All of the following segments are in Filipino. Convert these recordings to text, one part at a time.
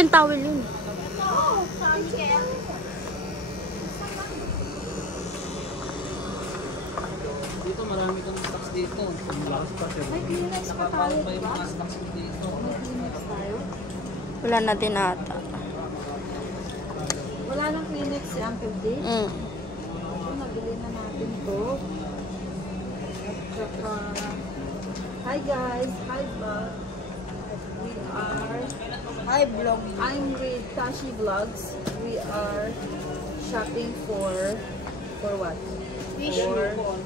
Kitchen towel yun. Dito marami kang stocks dito. May Kleenex pa tayo, Pa yung diba? mga stocks dito. May Kleenex tayo. Wala na din ata. Wala nang Kleenex si Uncle D. Mm. So, nabili na natin to. At saka, hi guys, hi vlog. We are, Hi, vlog. I'm with Tashi Vlogs. We are shopping for what? For, no,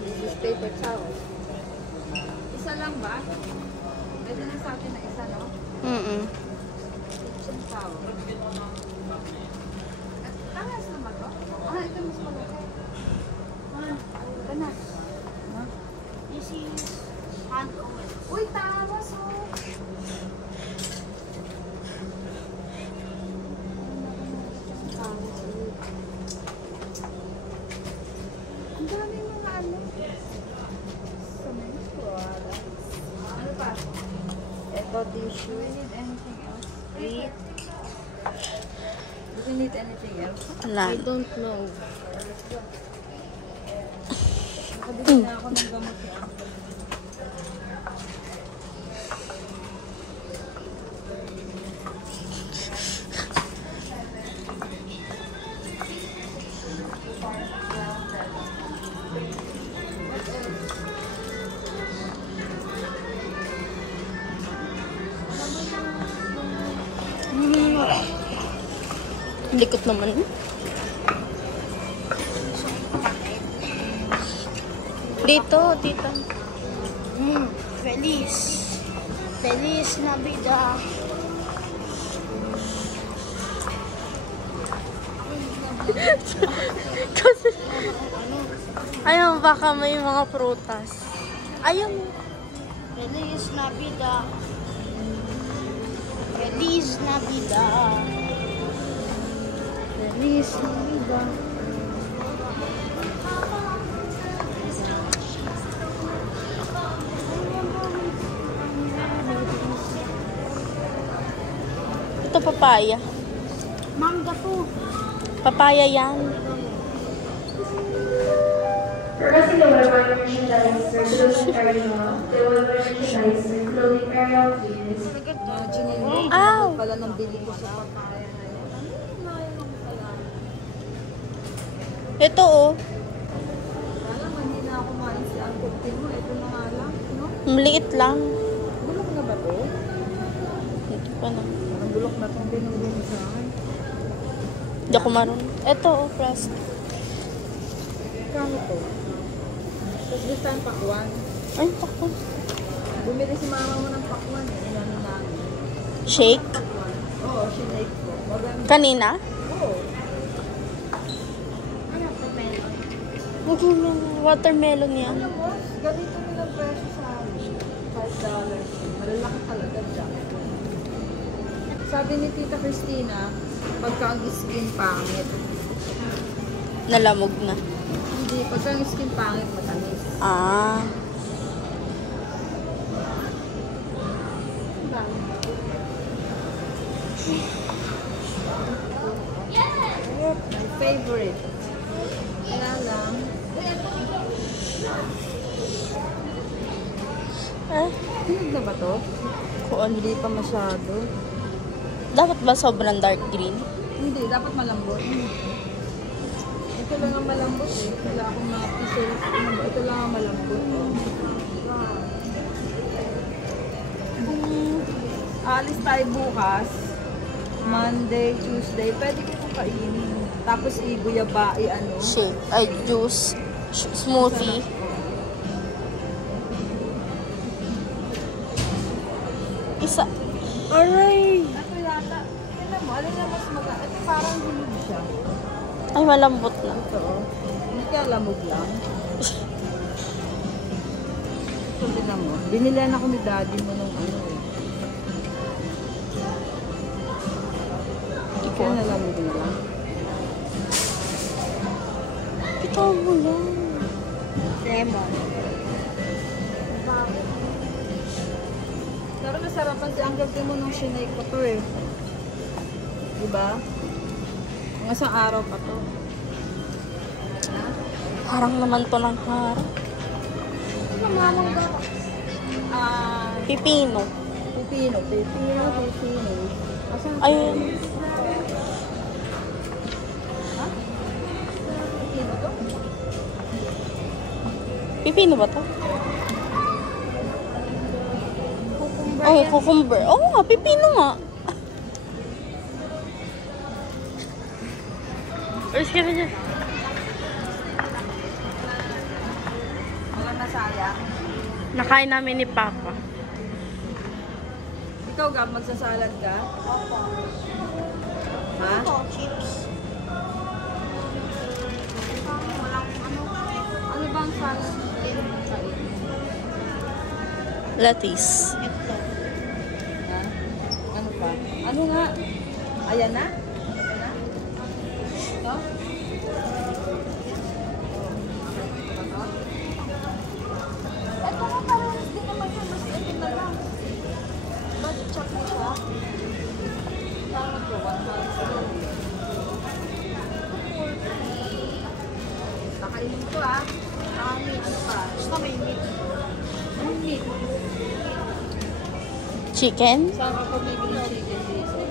this is paper towel. Isa lang ba? Pwede na sa atin na isa, no? Mm-mm. Kitchen towel. Talas naman to? Ah, ito mas malaki. Ito na. This is hand towels. Uy, tawas oh! Ang daming mga ano. Sa mga products. Ano pa? Ito, tissue. Do we need anything else? Wait. Do we need anything else? Wala. I don't know. Nakabili na ako ng gamot niya. Likot naman. Dito, dito. Feliz. Feliz Navidad. Kasi, ayun, baka may mga prutas. Ayun. Feliz Navidad. Feliz Navidad. Feliz Navidad. Ito papaya. Mangga po. Papaya yan. Requesting the Weber merchandise for clothing area. The Weber merchandise for clothing area, please. Imagine mo. Ow! Pala nang bili ko sa papaya na yun. Ito oh. Alam, hindi na ako kumain si Uncle Tim mo. Ito na nga lang, no? Maliit lang. Bulok na ba to? Ito pa na. Parang bulok na itong binulong sa akin. Hindi ako marunong. Ito oh, plastic. Kano to? Tapos this time pakwan. Ay, tako. Bumili si mama mo ng pakwan. Inano namin. Shake. Oo, sinake ko. Maganda. Kanina? Oo. Watermelon yan. Alam mo, ganito nilang presyo sa amin. $5. Malalaki talaga dyan. Sabi ni Tita Christina, pagka ang skin pangit. Nalamog na. Hindi, pagka ang skin pangit, matamis. Ah. My favorite. Kaya lang. Hinog na ba to? Kuan. Hindi pa masyado. Dapat ba sobrang dark green? Hindi, dapat malambot. Ito lang ang malambot eh. Wala akong ma-pieces. Ito lang ang malambot. Alis tayo bukas. Monday, Tuesday. Pwede ko kainin. Tapos i-guyaba, i-ano. Shake. Ay, juice. Smoothie. Isa. Aray! Ito yata. Tignan mo, alin na mas maganda. Ito parang hinog siya. Ay, malambot na. Ito oh. Hindi kaya lamog lang. Ito tignan mo. Binilihan ako ni daddy mo nung ano eh. Hindi kaya nalamog na lang. Ito mo lang. Lemon. Pero nasarapan si Uncle Timo nung sinake ko to eh. Diba? Mga isang araw pa to. Harang naman to ng harang. Namamangga. Pipino. Pipino. Asan? Ayun. Ha? Pipino to? Pipino ba to? Cucumber Oh, yan. cucumber. Oo nga, pipino nga. Alis ka na dyan. Walang nasaya. Nakain namin ni Papa. Ikaw, Gab, magsasalad ka? Ha? Ito, chips. Ano ba ang salad? Lettuce. Ito. Ha? Ano pa? Ano nga? Ayan na? Ito? Ito nga parang hindi naman siya. Mas ito na lang. Ba't chop mo siya? Kakainin ko ah. Meat. Ano pa? Basta may meat. Anong meat? Chicken. Saan ka pabibili ng chicken dito?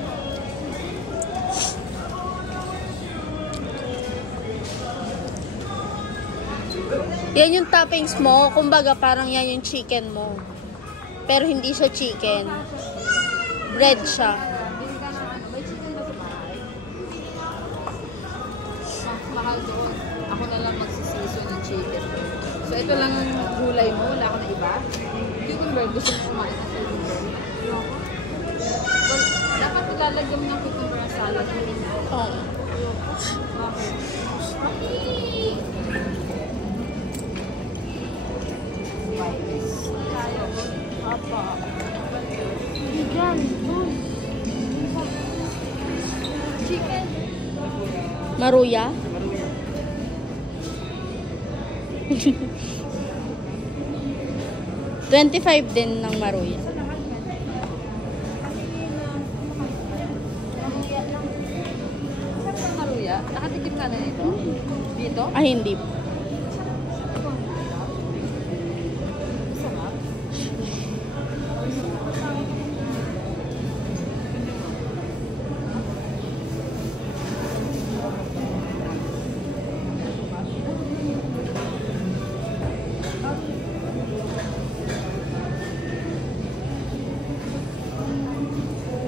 Yan yung toppings mo. Kumbaga, parang yan yung chicken mo. Pero hindi siya chicken. Bread siya. Bili ka ng ano? May chicken ba sa bahay? Mas mahal doon. Ako na lang magsisiso ng chicken. So, ito lang ang gulay mo. Wala ka na iba? Cucumber. Gusto mo kumain ng cucumber? Well, dapat ilalagyan mo ng cucumber ang salad mo. Oh. Okay. Kaya ko. Papa. Vegan. Chicken. Maruya. 25 din ng maruya. Sarap ng maruya. Nakatikim ka na nito? Dito? Ay, hindi. Sarap.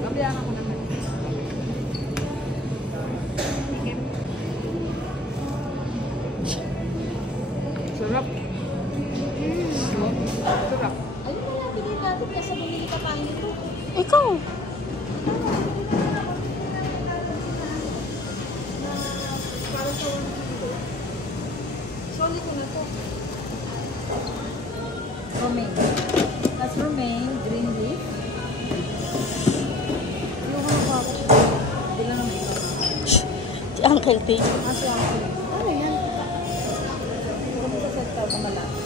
Babayaran ko naman. Sarap. Sarap. Ayun na lang, bilhin natin kasi bumili ka tayo nito. Ikaw. Para sa solid ko na to. Romaine. That's romaine, green leaf. Yung mga papa. Bilang naman ito. Si Uncle T. Kasi ako. Ano yan? Kung sa sektor ko malaki.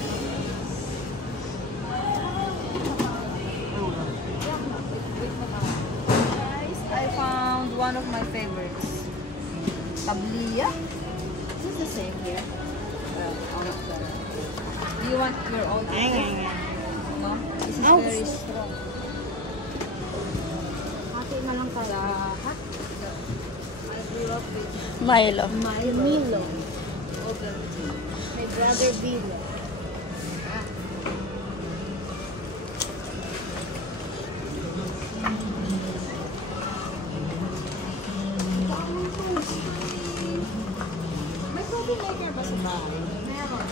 Guys, I found one of my favorites. Tabliya. Is this the same here? Well, do you want your own? No? This is very strong. Hati na lang tayo. I grew up with Milo. Milo. Ovaltine. My brother Bilo. May coffee maker ba sa bahay? Meron.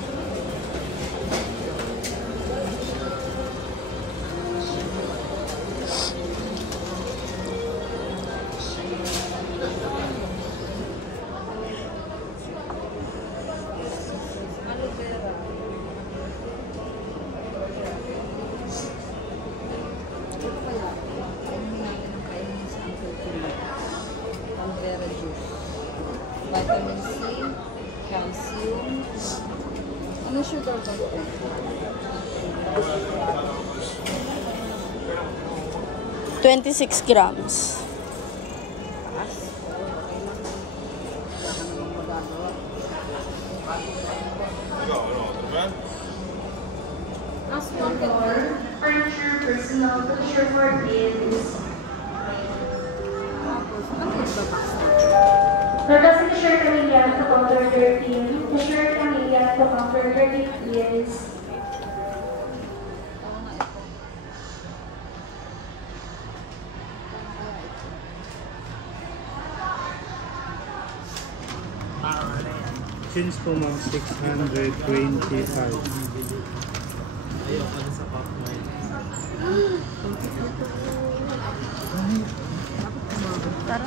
Aloe vera. Ito kaya, kainin natin ang kainin sa Uncle Timo. Aloe vera juice. Vitamin C, calcium. Ano sugar ba ito? 26 grams. Furniture, personal, picture for kids. Total signature Camilla to counter 13. Signature Camilla to counter 13 please. Since po mga 625. Ayun, ano sa pop mo yun? Tara.